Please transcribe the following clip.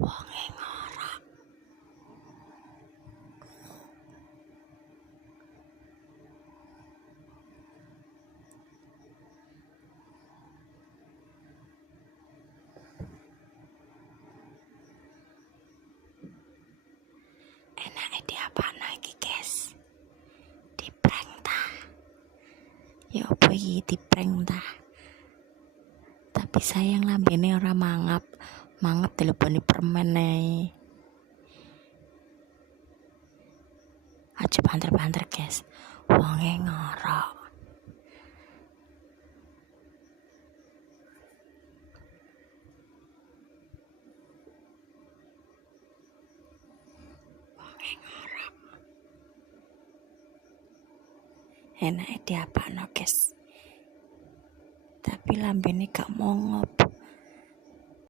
Wonge ngorok. Enake diapakno iki, guys? Diprank ta? Ya apa iki diprank ta? Tapi sayang lambene ora mangap teleponi permen ae. Aja banter-banter, guys. Wonge ngorok. Wonge ngorok. Enake diapakno, guys? Tapi lambene gak mongop.